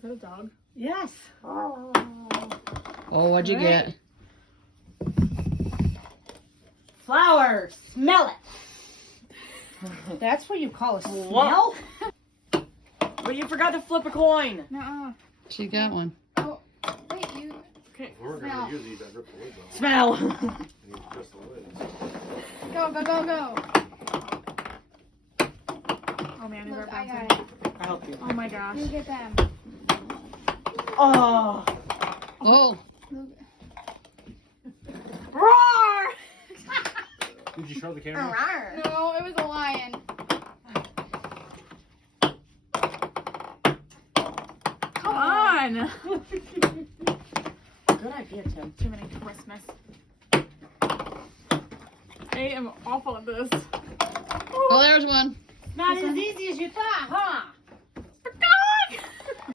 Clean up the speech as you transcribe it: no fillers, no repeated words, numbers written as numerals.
Is that a dog? Yes. Oh, what'd you get? Flowers. Smell it. That's what you call a smell? But you forgot to flip a coin. Nuh-uh. She got one. Oh, wait, you. We're Smell. gonna use these. I ripped the lids off. Smell. I need just the lids. Go, go, go, go. Oh man, these are Look, I bouncing. got it. I help you. Oh my gosh. You get them. Oh. Oh, Look. Roar. Did you show the camera? No, it was a lion. Come on. Good idea, Tim. Too many Christmas. I am awful at this. oh, there's one. Not as easy as you thought, huh?